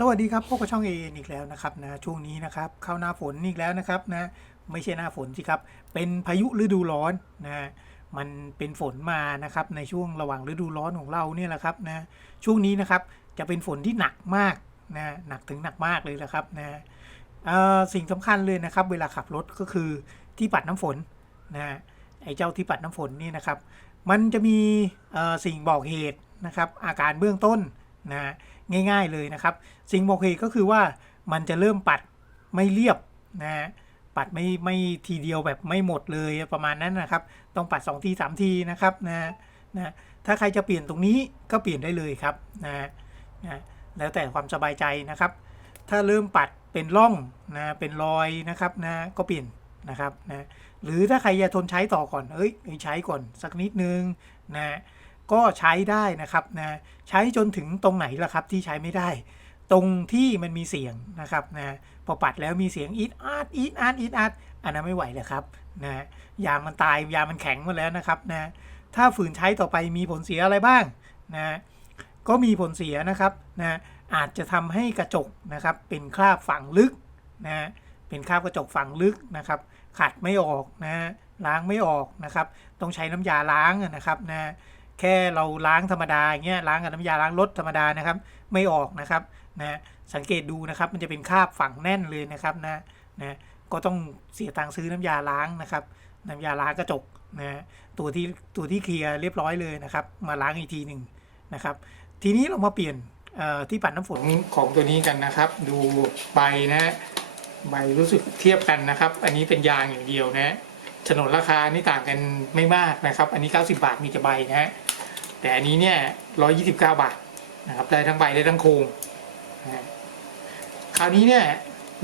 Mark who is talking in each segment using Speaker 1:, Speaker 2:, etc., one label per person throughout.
Speaker 1: สวัสดีครับพบกับช่องเออีกแล้วนะครับนะช่วงนี้นะครับเข้าหน้าฝนอีกแล้วนะครับนะไม่ใช่หน้าฝนสิครับ เป็นพายุฤดูร้อนนะมันเป็นฝนมานะครับในช่วงระหว่างฤดูร้อนของเราเนี่ยแหละครับนะช่วงนี้นะครับจะเป็นฝนที่หนักมากนะหนักถึงหนักมากเลยนะครับนะสิ่งสำคัญเลยนะครับ เวลาขับรถก็คือที่ปัดน้ำฝนนะไอ้เจ้าที่ปัดน้ำฝนนี่นะครับ มันจะมีสิ่งบอกเหตุนะครับ อาการเบื้องต้น นะง่ายๆเลยนะครับสิ่งบอเหตุก็คือว่ามันจะเริ่มปัดไม่เรียบนะฮะปัดไม่ไม่ทีเดียวแบบไม่หมดเลยประมาณนั้นนะครับ ต้องปัด 2 ที 3 ทีนะครับนะนะถ้าใครจะเปลี่ยนตรงนี้ก็เปลี่ยนได้เลยครับนะนะแล้วแต่ความสบายใจนะครับ ถ้าเริ่มปัดเป็นร่องนะเป็นรอยนะครับนะก็เปลี่ยนนะครับนะหรือถ้าใครจะทนใช้ต่อก่อนเอ้ยใช้ก่อนสักนิดนึงนะ ก็ใช้ได้นะครับนะใช้จนถึงตรงไหนล่ะครับที่ใช้ไม่ได้ ตรงที่มันมีเสียงนะครับนะพอปัดแล้วมีเสียงอีดอาดอีดอาดอีดอาดอันนั้นไม่ไหวเลยครับนะยางมันตายยางมันแข็งหมดแล้วนะครับนะถ้าฝืนใช้ต่อไปมีผลเสียอะไรบ้างนะก็มีผลเสียนะครับนะอาจจะทำให้กระจกนะครับเป็นคราบฝังลึกนะเป็นคราบกระจกฝังลึกนะครับขัดไม่ออกนะล้างไม่ออกนะครับ ต้องใช้น้ำยาล้างนะครับนะ แค่เราล้างธรรมดาอย่างเงี้ยล้างกับน้ำยาล้างรถธรรมดานะครับ ไม่ออกนะครับนะสังเกตดูนะครับมันจะเป็นคราบฝังแน่นเลยนะครับนะนะก็ต้องเสียตังค์ซื้อน้ำยาล้างนะครับ น้ำยาล้างกระจกนะตัวที่ตัวที่เคลียร์เรียบร้อยเลยนะครับ มาล้างอีกทีหนึ่งนะครับ ทีนี้เรามาเปลี่ยนที่ปัดน้ำฝนของตัวนี้กันนะครับ ดูใบนะใบรู้สึกเทียบกันนะครับ อันนี้เป็นยางอย่างเดียวนะฉนนราคานี่ต่างกันไม่มากนะครับ อันนี้ 90 บาทมีจะใบนะฮะ แต่อันนี้เนี่ย129บาทนะครับได้ทั้งใบได้ทั้งโครงนะคราวนี้เนี่ย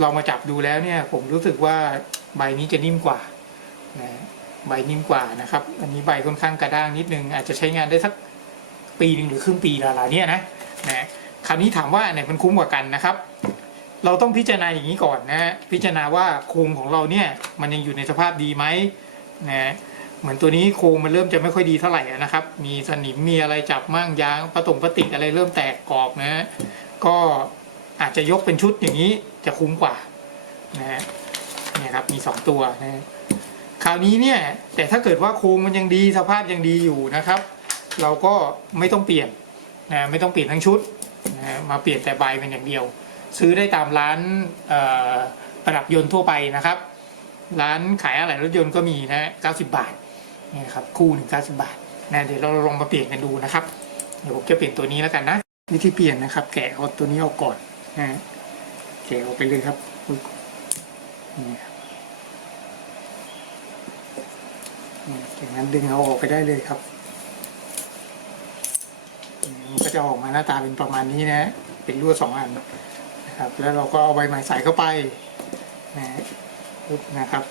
Speaker 1: ลองมาจับดูแล้วเนี่ยผมรู้สึกว่าใบนี้จะนิ่มกว่านะใบนิ่มกว่านะครับ อันนี้ใบค่อนข้างกระด้างนิดนึง อาจจะใช้งานได้สักปีหนึ่งหรือครึ่งปีละละเนี่ยนะนะคราวนี้ถามว่าไหนมันคุ้มกว่ากันนะครับ เราต้องพิจารณาอย่างนี้ก่อนนะพิจารณาว่าโครงของเราเนี่ยมันยังอยู่ในสภาพดีไหมนะ เหมือนตัวนี้โครงมันเริ่มจะไม่ค่อยดีเท่าไหร่นะครับ มีสนิมมีอะไรจับมั่งยางประตงประติกอะไรเริ่มแตกกรอบนะ ก็อาจจะยกเป็นชุดอย่างนี้จะคุ้มกว่านะเนี่ยครับมีสองตัวนะคราวนี้เนี่ยแต่ถ้าเกิดว่าโครงมันยังดีสภาพยังดีอยู่นะครับ เราก็ไม่ต้องเปลี่ยนนะไม่ต้องเปลี่ยนทั้งชุดนะมาเปลี่ยนแต่ใบเป็นอย่างเดียว ซื้อได้ตามร้านอ่อประดับยนต์ทั่วไปนะครับ ร้านขายอะไหล่รถยนต์ก็มีนะ90 บาท นี่ครับคู่หนึ่ง90บบาทนะเดี๋ยวเราลองมาเปลี่ยนกันดูนะครับ เดี๋ยวผมจะเปลี่ยนตัวนี้แล้วกันนะวิธีเปลี่ยนนะครับ แกะเอาตัวนี้ออกก่อนนะแกะออกไปเลยครับนี่ครับจากนั้นดึงเอาออกไปได้เลยครับมันก็จะออกมาหน้าตาเป็นประมาณนี้นะ เป็นลวดสองอันนะครับ แล้วเราก็เอาใบใหม่ใส่เข้าไปนะปุ๊บนะครับ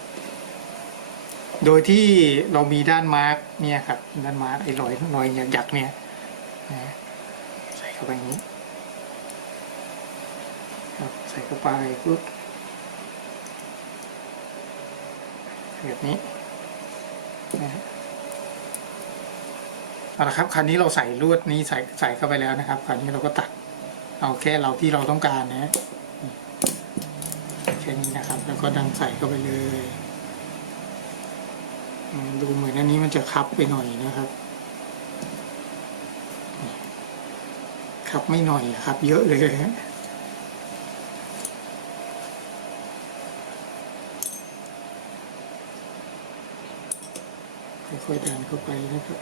Speaker 1: โดยที่เรามีด้านมาร์กเนี่ยครับด้านมาร์กไอ้รอยรอยหยักเนี่ยนะใส่เข้าไปอย่างนี้ครับใส่เข้าไปปุ๊บแบบนี้นะเอาละครับคราวนี้เราใส่ลวดนี้ใส่ใส่เข้าไปแล้วนะครับคราวนี้เราก็ตัดเอาแค่เราที่เราต้องการนะแค่นี้นะครับ แล้วก็ดันใส่เข้าไปเลย ดูเหมือนอันนี้มันจะคับไปหน่อยนะครับ คับไม่หน่อยครับ เยอะเลยฮะค่อยๆดันเข้าไปนะครับ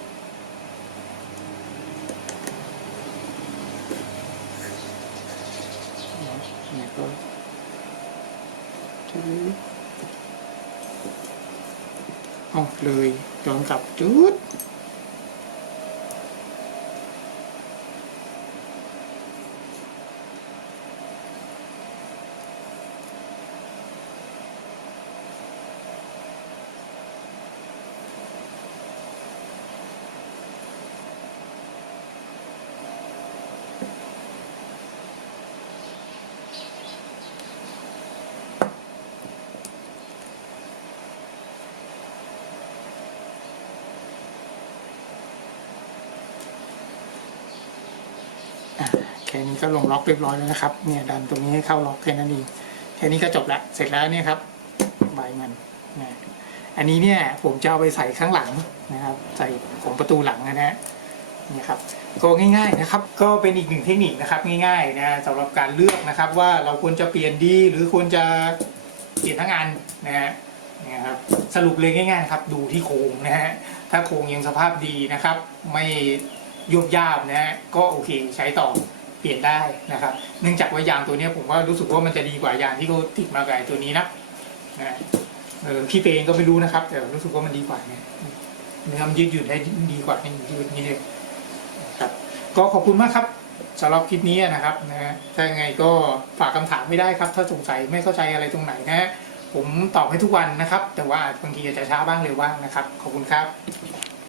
Speaker 1: เนี่ยก็จืด เอาเลยย้อนกลับจุด อันนี้ก็ลงล็อกเรียบร้อยแล้วนะครับ เนี่ยดันตรงนี้ให้เข้าล็อกแค่นั้นเองแค่นี้ก็จบละ เสร็จแล้วเนี่ยครับใบมันนะอันนี้เนี่ยผมจะเอาไปใส่ข้างหลังนะครับ ใส่ของประตูหลังนะฮะนี่ครับก็ง่ายๆนะครับ ก็เป็นอีกหนึ่งเทคนิคนะครับง่ายๆนะสำหรับการเลือกนะครับ ว่าเราควรจะเปลี่ยนดีหรือควรจะเปลี่ยนทั้งอันนะฮะนี่ครับสรุปเลยง่ายๆครับดูที่โครงนะฮะถ้าโครงยังสภาพดีนะครับ ไม่ยุบยาบนะฮะก็โอเคใช้ต่อ เปลี่ยนได้นะครับเนื่องจากว่ายางตัวนี้ผมว่ารู้สึกว่ามันจะดีกว่ายางที่เขาติดมาไอ้ตัวนี้นะนะเออพี่เปเองก็ไม่รู้นะครับ แต่รู้สึกว่ามันดีกว่าเนี่ยเนื้อมันยืดหยุ่นได้ดีกว่านี่ยืดนี่เลยครับก็ขอบคุณมากครับสำหรับคลิปนี้นะครับนะฮะถ้ายังไงก็ฝากคำถามไม่ได้ครับ ถ้าสงสัยไม่เข้าใจอะไรตรงไหนนะฮะผมตอบให้ทุกวันนะครับ แต่ว่าบางทีอาจจะช้าบ้างเร็วบ้างนะครับ ขอบคุณครับ